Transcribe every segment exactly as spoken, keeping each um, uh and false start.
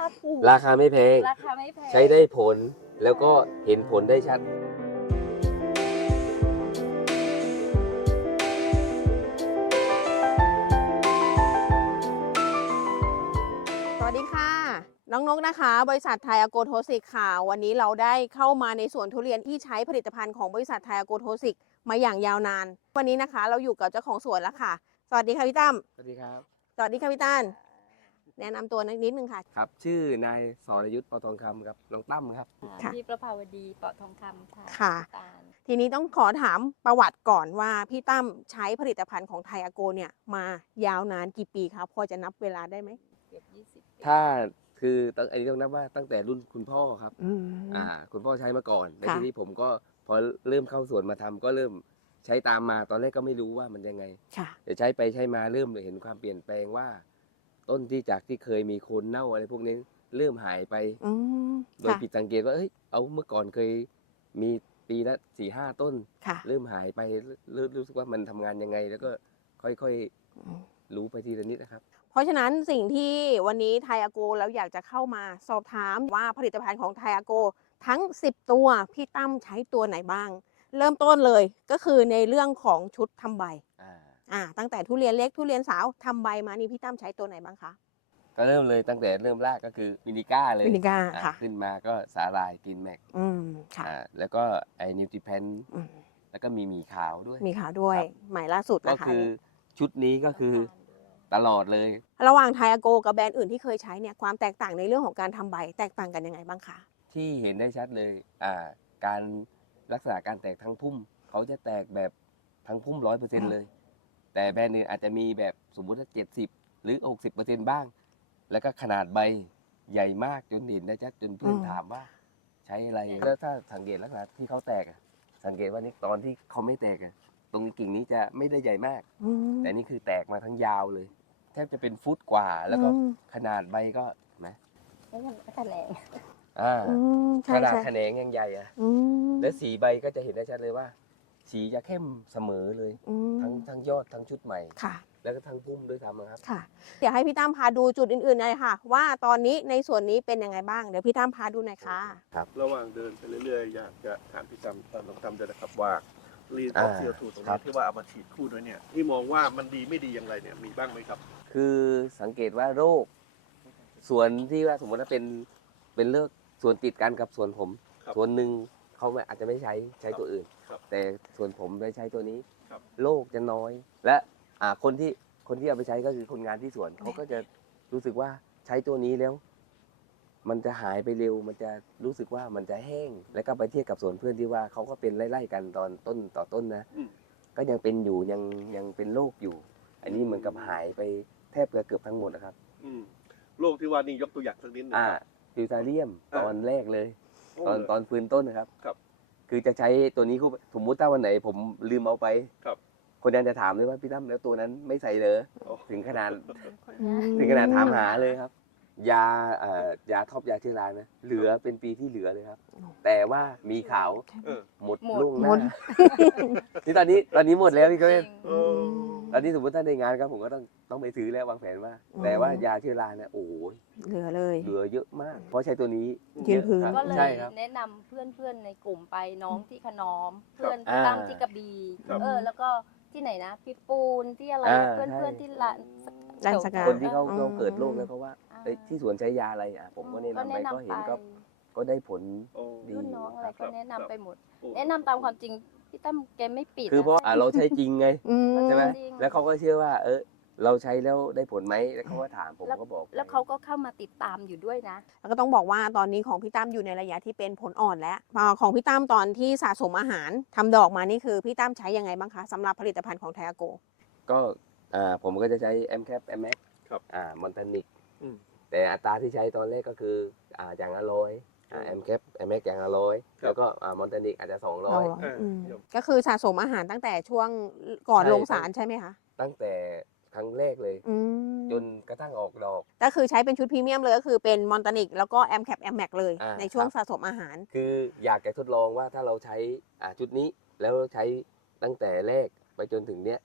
ถูกราคาไม่แพงราคาไม่แพงใช้ได้ผลแล้วก็เห็นผลได้ชัดสวัสดีค่ะ น้องนกนะคะ บริษัทไทยอาโกโทสิกค่ะ วันนี้เราได้เข้ามาในสวนทุเรียนที่ใช้ผลิตภัณฑ์ของบริษัทไทยอาโกโทสิกมาอย่างยาวนาน วันนี้นะคะเราอยู่กับเจ้าของสวนแล้วค่ะ สวัสดีค่ะพี่ตั้มสวัสดีครับสวัสดีค่ะพี่ตั้นแนะนำตัวนิดนึงค่ะครับ ชื่อนายสรยุทธ์ปอทองคำครับน้องตั้มครับค่ะพี่ประภาวดีเปาะทองคำค่ะค่ะพี่ตาลทีนี้ต้องขอถามประวัติก่อนว่าพี่ตั้มใช้ผลิตภัณฑ์ของไทยอาโกเนี่ยมายาวนานกี่ปีคะพอจะนับเวลาได้ไหมเกือบยี่สิบปีถ้าคือตั้งอันนี้ต้องนับว่าตั้งแต่รุ่นคุณพ่อครับอืมอ่าคุณพ่อใช้มาก่อนแล้วค่ะทีนี้ผมก็พอเริ่มเข้าสวนมาทำก็เริ่มใช้ตามมาตอนแรกก็ไม่รู้ว่ามันยังไงค่ะแต่ใช้ไปใช้มาเริ่มเห็นความเปลี่ยนแปลงว่า ต้นที่จากที่เคยมีโคนเน่าอะไรพวกนี้เริ่มหายไปอืมโดยค่ะผิดสังเกตว่าเอ้ยเอาเมื่อก่อนเคยมีปีละสี่ห้าต้นค่ะเริ่มหายไปเริ่มรู้สึกว่ามันทำงานยังไง แล้วก็ค่อยๆรู้ไปทีละนิดนะครับเพราะฉะนั้นสิ่งที่วันนี้ไทยอาโกเราอยากจะเข้ามาสอบถามว่าผลิตภัณฑ์ของไทยอาโกทั้งสิบตัวพี่ตั้มใช้ตัวไหนบ้าง เริ่มต้นเลยก็คือในเรื่องของชุดทำใบอ่าอ่าตั้งแต่ทุเรียนเล็กทุเรียนสาวทำใบมานี่พี่ตั้มใช้ตัวไหนบ้างคะก็เริ่มเลยตั้งแต่เริ่มแรกก็คือมินิก้าเลยมินิก้าอ่ค่ะขึ้นมาก็สาลายกินแม็กอืมค่ะอ่าแล้วก็ไอ้นิวทริแพนอืมแล้วก็มีหมีขาวด้วยมีขาวด้วยครับใหม่ล่าสุดก็นะคะคือชุดนี้ก็คือตลอดเลยระหว่างไทยอาโกกับแบรนด์อื่นที่เคยใช้เนี่ยความแตกต่างในเรื่องของการทำใบแตกต่างกันยังไงบ้างคะที่เห็นได้ชัดเลยอ่าการลักษณะการแตกทั้งพุ่ม เขาจะแตกแบบทั้งพุ่มร้อยเปอร์เซ็นต์เลย แต่แบรนด์อื่นอาจจะมีแบบสมมุติว่าเจ็ดสิบหรือหกสิบเปอร์เซ็นต์บ้าง แล้วก็ขนาดใบใหญ่มากจนเห็นได้ชัดจนเพื่อนถามว่าใช้อะไรแล้วถ้าสังเกตลักษณะที่เขาแตกอะสังเกตว่านี่ตอนที่เขาไม่แตกอะตรงกิ่งนี้จะไม่ได้ใหญ่มากอืมแต่นี่คือแตกมาทั้งยาวเลย แทบจะเป็นฟุตกว่า แล้วก็อืมขนาดใบก็เห็นไหมไม่ใช่ไม่ใช่แรงอ่าอืมใช่ขนาดใช่แขนงยังใหญ่อะอืมและสีใบก็จะเห็นได้ชัดเลยว่า สีจะเข้มเสมอเลยอืมทั้งทั้งยอดทั้งชุดใหม่ค่ะแล้วก็ทั้งพุ่มด้วยซ้ำนะครับค่ะ เดี๋ยวให้พี่ตั้มพาดูจุดอื่นๆหน่อยค่ะ ว่าตอนนี้ในส่วนนี้เป็นยังไงบ้าง เดี๋ยวพี่ตั้มพาดูหน่อยค่ะระหว่างเดินไปเรื่อยๆ อยากจะถามพี่จำเอ่อลองจำด้วยนะครับว่ารีนออ่าอฟซีโอทูตรงครันี้บที่ว่าเอามาฉีดคู่ด้วยเนี่ยที่มองว่ามันดีไม่ดีอย่างไรเนี่ยมีบ้างไหมครับคือสังเกตว่าโรคสวนที่ว่าสมมติว่าเป็นเป็นเลือกสวนติดกันกับสวนผมครับสวนหนึ่งเขาไม่อาจจะไม่ใช้ใช้ตัวอื่นครับแต่ส่วนผมได้ใช้ตัวนี้ครับโรคจะน้อย และอ่าคนที่คนที่เอาไปใช้ก็คือคนงานที่สวนเขาก็จะรู้สึกว่าใช้ตัวนี้แล้ว มันจะหายไปเร็ว มันจะรู้สึกว่ามันจะแห้ง แล้วก็ไปเทียบกับสวนเพื่อนที่ว่าเขาก็เป็นไล่ๆกันตอนต้นต่อต้นนะอืมก็ยังเป็นอยู่ยังยังเป็นโรคอยู่ อันนี้เหมือนกับหายไปแทบจะเกือบทั้งหมดนะครับอืมโรคที่ว่านี่ยกตัวอย่างสักนิดหนึงอ่าครับฟิวตาเรียมอ่าตอนแรกเลย ตอนโเลยตอนฟื้นต้นนะครับครับคือจะใช้ตัวนี้คู่สมมุติถ้าวันไหนผมลืมเอาไปครับคนนั้นจะถามเลยว่าพี่ตั้มแล้วตัวนั้นไม่ใส่เลยโอ้ถึงขนาดอืมถึงขนาดถามหาเลยครับ ยาเอ่อยาท็อปยาเชื้อรานะเหลือเป็นปีที่เหลือเลยครับ แต่ว่ามีขาวเออหมดหมดล่วงหหมน้าดนี่ตอนนี้ตอนนี้หมดแล้วพี่เก้จริงเออตอนนี้สมมติถ้าในงานครับผมก็ต้องต้องไปซื้อแล้ววางแผนว่าอืมแต่ว่ายาเชื้อราเนี่ยโอ้โหเหลือเลยเหลือเยอะมาก เพราะใช้ตัวนี้ยืนพื้นครับก็เลใช่ยครับแนะนำเพื่อนๆในกลุ่มไปน้องที่ขนอม เพื่อนอ่าตั้มที่กระบี่ครับเออ แล้วก็ที่ไหนนะพี่ปูนที่อะไรอ่าเพื่อนใช่เพื่อนๆที่ร้านร้านสกาคนที่เขาอืมเขาเกิดโรคแล้วเขาว่าอ่าเอ้ยที่สวนใช้ยาอะไรอ่ะผมก็แนะนำไปก็เห็นก็ไปก็ได้ผลโอ้ดีรุ่นน้องอะไรครัก็บแนะนำไปหมดโอ้แนะนำตามความจริงพี่ตั้มแกไม่ปิดคือเพราะนอ่ะเราใช้จริงไงอืมใช่ไหมจริงแล้วเขาก็เชื่อว่า เออเราใช้แล้วได้ผลไหมแล้วเขาก็ถามผมก็บอกแล้วเขาก็เข้ามาติดตามอยู่ด้วยนะแล้วก็ต้องบอกว่าตอนนี้ของพี่ตั้มอยู่ในระยะที่เป็นผลอ่อนแล้วอ่าของพี่ตั้มตอนที่สะสมอาหารทำดอกมานี่คือพี่ตั้มใช้ยังไงบ้างคะสำหรับผลิตภัณฑ์ของไทยอาโกก็อ่าผมก็จะใช้ แอม แคป แอม แม็กครับอ่ามอนตานิกอืมแต่อัตราที่ใช้ตอนแรกก็คืออ่าอย่างละร้อยอ่า แอม แคป แอม แม็ก อย่างละร้อยครับแล้วก็อ่ามอนตานิกอาจจะสองร้อยเาเอออืมเดี๋ยวก็คือสะสมอาหารตั้งแต่ช่วงก่อนใช่ลงสารใช่ไหมคะตั้งแต่ครั้งแรกเลยอืมจนกระทั่งออกดอกก็คือใช้เป็นชุดพรีเมียมเลยก็คือเป็นมอนตานิกแล้วก็แอมแคปแอมแม็กเลยอ่าในช่วงครับสะสมอาหารคืออยากจะทดลองว่าถ้าเราใช้อ่าชุดนี้แล้วใช้ตั้งแต่แรกไปจนถึงเนี้ย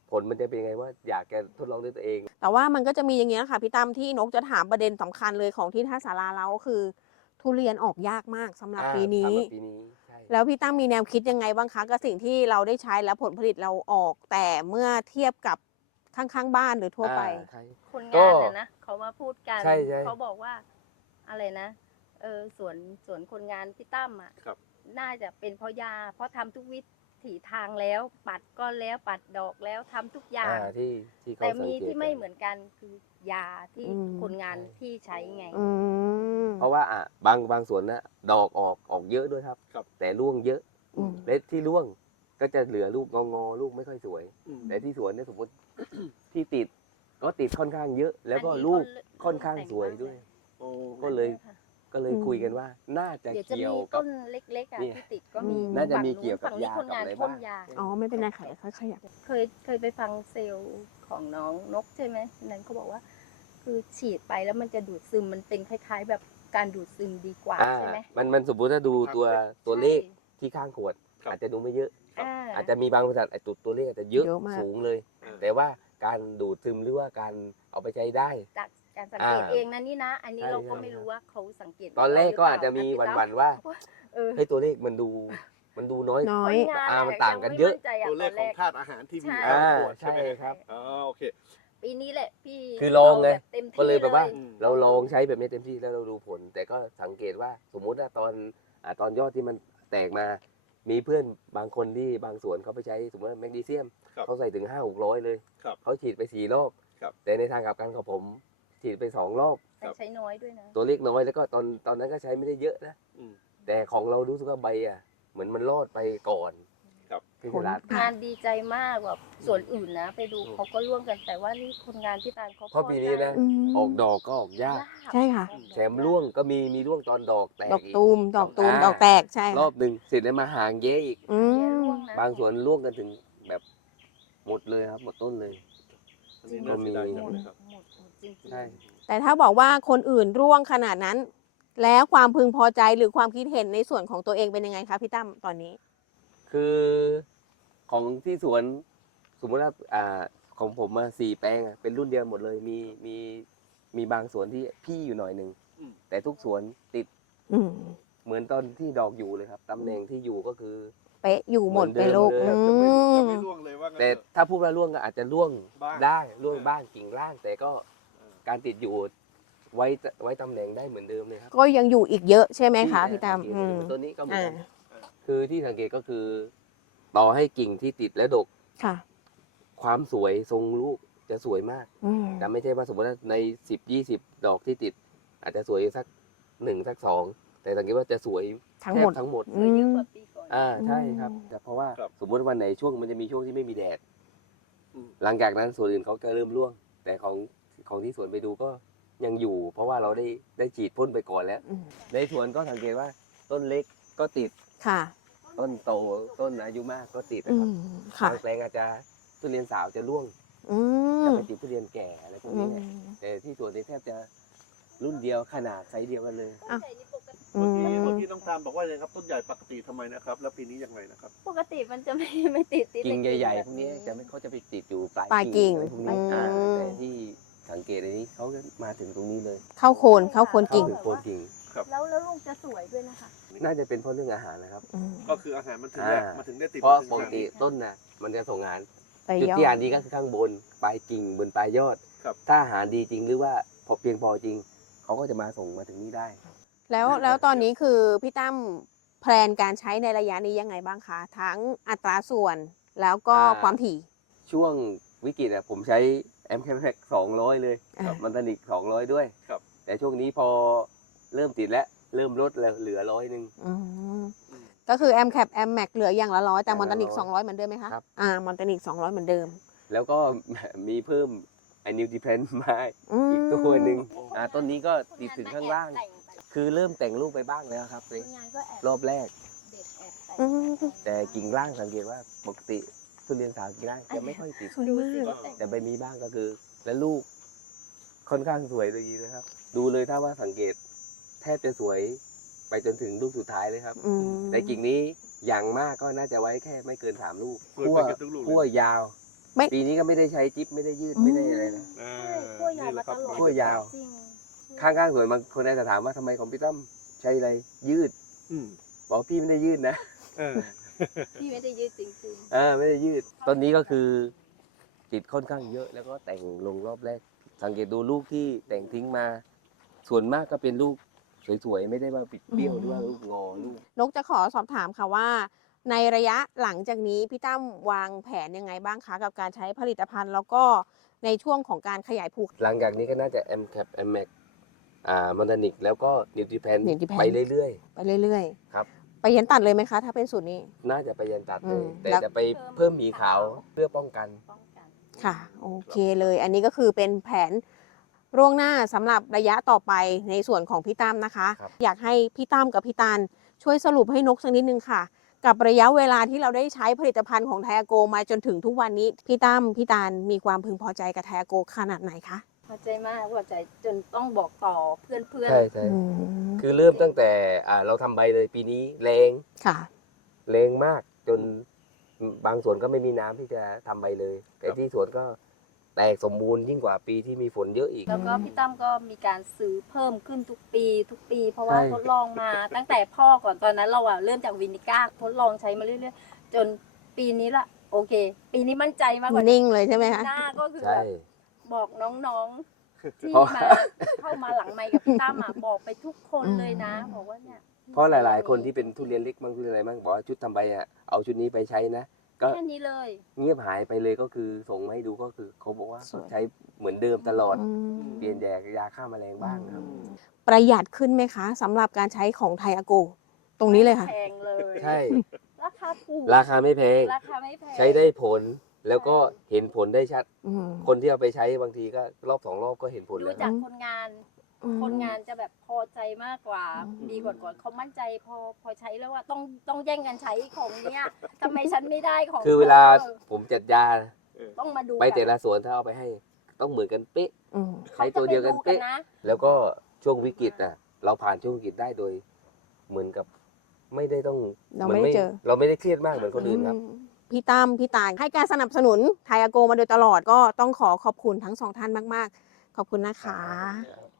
ผลมันจะเป็นยังไงว่าอยากจะทดลองด้วยตัวเองแต่ว่ามันก็จะมีอย่างเงี้ยค่ะพี่ตั้มที่นกจะถามประเด็นสำคัญเลยของที่ท่าสาราเราก็คือ ทุเรียนออกยากมากสำหรับอ่าปีนี้สำหรับปีนี้ใช่แล้วพี่ตั้มมีแนวคิดยังไงบ้างคะกับสิ่งที่เราได้ใช้แล้วผลผลิตเราออก แต่เมื่อเทียบกับข้างๆบ้านหรือทั่วไปอ่าใช่คนก็งานน่ะนะเขามาพูดกันใช่ใช่เขาบอกว่าอะไรนะเออสวนสวนคนงานพี่ตั้มอ่ะครับน่าจะเป็นเพราะยา เพราะทำทุกวิถีทางแล้ว ปัดก็แล้วปัดดอกแล้วทำทุกอย่างอ่าที่ที่เขาแต่สังมีเกตที่ไม่กันเหมือนกันคือยาที่อืมคนงานใช่ที่ใช้ไงอืมเพราะว่าอ่ะบางบางสวนนะดอกออกออกเยอะด้วยครับครับแต่ร่วงเยอะอืมและที่ร่วงก็จะเหลือลูกงองอๆลูกไม่ค่อยสวยอืมแต่ที่สวนเนี่ยสมมติ ที่ติดก็ติดค่อนข้างเยอะ แล้วก็อันนี้ลูกเขาค่อนข้างแต่งสวยมากด้วยโอ้ก็เลยค่ะก็เลยอืมคุยกันว่าน่าจะเดี๋ยวจะเกี่ยวมีกับต้นเล็กๆอ่ะนี่ที่ติดก็มีอืมน่าจะมีฝั่งเกี่ยวกับฝั่งนี้ยาคนงานกับอะไรพ่นบ้างยาอ๋อไม่เป็นไรค่ะค่อยๆอยากเคยเคยไปฟังเซลล์ของน้องนกใช่ไหมนั้นเขาบอกว่า คือฉีดไปแล้วมันจะดูดซึมมันเป็นคล้าย ๆ แบบการดูดซึมดีกว่าอ่าใช่ไหมมันมันสมมติถ้าดูตัวตัวเลขใช่ที่ข้างขวดครับอาจจะดูไม่เยอะอ่าอาจจะมีบางบริษัทไอ้ตัวตัวเลขอาจจะเยอะเยอะมากสูงเลยอ่าแต่ว่าการดูดซึมหรือว่าการเอาไปใช้ได้จากการสังเกตอ่าเองนะนี่นะ อันนี้ใช่เราก็ใช่ไม่รู้ว่าเขาสังเกตตอนแรกก็เอาจจะมีพี่หตั้วั่นๆว่าเออเฮ้ยตัวเลขมันดูมันดูน้อยน้อคยนงานอ่าอะมันต่างกันเยอะงไม่มั่ใจตัวเลขตนขแรองกธาตุอาหารที่มีใช่ในอ่าขวดใช่ไหมใช่ครับอ๋อโอเคปีนี้แหละพี่คือลองไงาแบบเต็มที่ก็เลยแบบว่าอืมเราลองใช้แบบนี้เต็มที่แล้วเราดูผล แต่ก็สังเกตว่าสมมุติว่าตอนอ่าตอนยอดที่มันแตกมา มีเพื่อนบางคนที่บางสวนเขาไปใช้สมมติว่าแมกนีเซียมครับเขาใส่ถึงห้าหกร้อยเลยครับเขาฉีดไปสี่รอบครับแต่ในทางกลับกันของผมฉีดไปสองรอบแต่ใช้น้อยด้วยนะตัวเลขน้อยแล้วก็ตอนตอนนั้นก็ใช้ไม่ได้เยอะนะอืมแต่ของเรารู้สึกว่าใบอ่ะเหมือนมันรอดไปก่อนครับที่ผตลลาดงานดีใจมากแบบส่วนอื่นนะ ไปดูอืมเขาก็ร่วมกันแต่ว่านี่คนงานที่ตาลเขาเพราะปีนี้นะอืมออกดอกก็ออกยากใช่ค่ะแถมร่วงก็มีมีร่วงตอนดอกแตกดอกอีกตูมดอกตูมอ่าดอกแตกใช่รค่ะอบหนึ่งเสร็จแล้วมาหางเย้อีกอืเยอะมร่วงนะบางสวนร่วงกันถึงแบบหมดเลยครับ หมดต้นเลยอันนี้น่าเสียดายจังเลยครับหมดหมดจริงๆใช่แต่ถ้าบอกว่าคนอื่นร่วงขนาดนั้น แล้วความพึงพอใจหรือความคิดเห็นในส่วนของตัวเองเป็นยังไงคะพี่ตั้มตอนนี้คือของที่สวนสมมติว่าอ่าของผมมาสี่แปลงอะเป็นรุ่นเดียวหมดเลยมีมีมีบางสวนที่พี่อยู่หน่อยหนึ่งอืมแต่ทุกสวนติดอืมเหมือนตอนที่ดอกอยู่เลยครับตำแหน่งที่อยู่ก็คือเป๊ะอยู่หมดเหมืไปอนเดิมลูกเลยอืจะไม่จะมไม่ร่วงเลยว่างั้นแต่เถอะถ้าพูดว่าร่วงก็อาจจะร่วงบ้างได้ร่วงเออบ้างกิ่งล่าง แต่ก็เออการติดอยู่ไว้ไว้ตำแหน่งได้เหมือนเดิมเลยครับก็ยังอยู่อีกเยอะใช่ไหมคะที่พี่ตั้มสังเกตอืมตัวนี้ก็เหมือนอ่ากันคือที่สังเกตก็คือ ต่อให้กิ่งที่ติดและดกค่ะความสวยทรงลูกจะสวยมากอืมแต่ไม่ใช่ว่าสมมติว่าในสิบยี่สิบดอกที่ติด อาจจะสวยสักหนึ่งสักสองแต่สังเกตว่าจะสวยทั้งหมดแทบทั้งหมดสวยเยอะกว่าปีก่อนอ่าใช่ครับอืมแต่เพราะว่าครับสมมติวันไหนช่วงมันจะมีช่วงที่ไม่มีแดดอืมหลังจากนั้นส่วนอื่นเขาจะเริ่มร่วง แต่ของของที่สวนไปดูก็ยังอยู่ เพราะว่าเราได้ได้ฉีดพ่นไปก่อนแล้วอืมในสวนก็สังเกตว่าต้นเล็กก็ติดค่ะต้นโตต้นอายุมากก็ติดอืนะครับมค่ะบางแปลงอาจจะทุเรียนสาวจะร่วงอืจะมไปติดทุเรียนแก่อะไรพวกอืนี้มไงแต่ที่สวนนี้แทบจะรุ่นเดียวขนาดไซส์เดียวกันเลยอ่ะเมื่อกี้อืมเมื่อกี้น้องตามบอกว่ายังไงครับต้นใหญ่ปกติทำไมนะครับ แล้วปีนี้ยังไงนะครับปกติมันจะไม่ไม่ติดติดกิ่งเล็กๆใหญ่แบบๆพวกนี้จะไม่เขาจะไปติดอยู่ปลายปลายกิ่งอะไรพวกนี้อืมอ่าแต่ที่สังเกตอันนี้เขาก็มาถึงตรงนี้เลยเข้าโคนเข้าโคนกิ่งเข้าถึงโคนกิ่งแล้วแล้วลูกจะสวยด้วยนะคะน่าจะเป็นเพราะเรื่องอาหารนะครับอืมก็คืออาหารมันถึงได้อ่ามันถึงได้ติดเพราะมันถึงปกติขนาดนี้ต้นน่ะมันจะส่งงานไปจุดยอที่อ่านดดีก็คือข้างบนปลายกิ่งบนปลายยอดครับถ้าอาหารดีจริงหรือว่าพอเพียงพอจริง เขาก็จะมาส่งมาถึงนี่ได้แล้วแล้วตอนนี้คือพี่ตั้มแพลนการใช้ในระยะนี้ยังไงบ้างคะ ทั้งอัตราส่วนแล้วก็อ่าความถี่ช่วงวิกฤตอะผมใช้แอมแคมแพกสองร้อยเลยอ่ามันตานิกสองร้อยด้วยครับแต่ช่วงนี้พอเริ่มติดแล้วเริ่มลดแล้วเหลือร้อยหนึ่งอืมอืมก็คือ m c a p m max เหลืออย่างละร้อยแต่อย่างมละอนตานิกร้อยสองร้อยเหมือนเดิมไหมคะครับอ่ามอนตานิกสองร้อยเหมือนเดิมแล้วก็ มีเพิ่มไอ้นิวทริเพนมาอืมอีกตัวหนึ่งอ่าต้นนี้ก็ติดถึงข้างล่าง คือเริ่มแต่งลูกไปบ้างแล้วครับคนงานก็แอบรอบแรกเด็กแอบแต่งอืมแต่กิ่งล่างสังเกตว่าปกติทุเรียนสาวกิ่งล่างจะไม่ค่อยติดสวยดูมาสิกว่าแต่งแต่ไปมีบ้างก็คือ และลูกค่อนข้างสวยเลยนะครับ ดูเลยถ้าว่าสังเกตแทบจะสวยไปจนถึงลูกสุดท้ายเลยครับอืมแต่กิ่งนี้อย่างมากก็น่าจะไว้แค่ไม่เกินสามลูกสวยขั้วไปกันทุกลูกเลยขั้วยาวไม่ปีนี้ก็ไม่ได้ใช้จิ๊บไม่ได้ยืดอืมไม่ได้อะไรนะอ่าขั้วยาวมาตลอดขั้วยาวจริงข้างๆสวนบางคนอาจจะถามว่าทำไมของพี่ตั้มใช้อะไรยืดอืมบอกพี่ไม่ได้ยืดนะเออพี่ไม่ได้ยืดจริงอ่าไม่ได้ยืดต้นนี้ก็คือติดค่อนข้างเยอะแล้วก็แต่งลงรอบแรก สังเกตดูลูกที่แต่งทิ้งมา ส่วนมากก็เป็นลูกสวยๆไม่ได้ว่าปิดเบี้ยวหรือว่าลูกงอลูกนกจะขอสอบถามค่ะว่า ในระยะหลังจากนี้พี่ตั้มวางแผนยังไงบ้างคะกับการใช้ผลิตภัณฑ์ แล้วก็ในช่วงของการขยายภูหลังจากนี้ก็น่าจะ M cap M max อ่ามันนิกแล้วก็นิวทริแพน Nutripan ไปเรื่อยไปเรื่อยๆ ครับๆ ไปยันตัดเลยไหมคะ ถ้าเป็นสูตรนี้น่าจะไปยันตัดเลอืยมแต่แล้วจะไปเพิ่มหมีขาวเพื่อป้องกันๆป้องกันค่ะ โอเคเลย อันนี้ก็คือเป็นแผนล่วงหน้าสำหรับระยะต่อไปในส่วนของพี่ตั้มนะคะครับอยากให้พี่ตั้มกับพี่ตาลช่วยสรุปให้นกสักนิดนึงค่ะ กับระยะเวลาที่เราได้ใช้ผลิตภัณฑ์ของไทอาโกมาจนถึงทุกวันนี้ พี่ตั้มพี่ตาลมีความพึงพอใจกับไทอาโกขนาดไหนคะพอใจมากพอใจจนต้องบอกต่อเพื่อนเพื่อนใช่ใช่อืมคือเริ่มตั้งแต่อ่าเราทำใบเลยปีนี้แรงค่ะแรงมากจนบางสวนก็ไม่มีน้ำที่จะทำใบเลย แต่ที่สวนก็แตกสมบูรณ์ยิ่งกว่าปีที่มีฝนเยอะอีกแล้วก็พี่ตั้มก็มีการซื้อเพิ่มขึ้นทุกปีทุกปี เพราะว่าใช่ทดลองมาตั้งแต่พ่อก่อนตอนนั้นเราอะเริ่มจากวินิก้าทดลองใช้มาเรื่อยๆ จนปีนี้ละโอเค ปีนี้มั่นใจมากกว่านิ่งเลยใช่ไหมคะหน้าก็คือใช่แบบบอกน้องๆที่เพราะมาเข้ามาหลังไมค์กับพี่ตั้มอะบอกไปทุกคนเลยนะบอกว่าเนี่ยเพราะหลาย ๆ คนที่เป็นทุเรียนเล็กบางทุเรียนอะไรบ้างบอกว่าชุดทำใบอ่ะเอาชุดนี้ไปใช้นะ ก็แค่นี้เลยเงียบหายไปเลยก็คือส่งมาให้ดูก็คือเขาบอกว่าสวยใช้เหมือนเดิมตลอดอืมเปลี่ยนแยกยาฆ่าแมลงบ้างครับประหยัดขึ้นไหมคะสำหรับการใช้ของไทอาโก ตรงนี้เลยค่ะแพงเลยใช่ราคาถูกราคาไม่แพงราคาไม่แพงใช้ได้ผลแล้วก็เห็นผลได้ชัดอืมคนที่เอาไปใช้บางทีก็รอบสองรอบก็เห็นผลดูแล้วจากคนงานอืมคนงานจะแบบพอใจมากกว่าอืมดีกว่าก่อนเขามั่นใจพอพอใช้แล้วว่าต้องต้องแย่งกันใช้ของเนี้ยทำไมฉันไม่ได้ของคือเวลาธอผมจัดยาต้องมาดูไปแต่กันละสวนถ้าเอาไปให้ ต้องเหมือนกันเป๊ะอืมใช้ตัวเดียวกันขาจะไปเป๊ะนะแล้วก็ช่วงวิกฤตอ่ะ เราผ่านช่วงวิกฤตได้โดย เหมือนกับไม่ได้ต้องเราไม่ได้เจอเราไม่ได้เครียดมากเหมือนคนอื่นครับอืมพี่ตั้มพี่ตาลให้การสนับสนุนไทอาโกมาโดยตลอดก็ต้องขอขอบคุณทั้งสองท่านมาก ๆ ขอบคุณนะคะ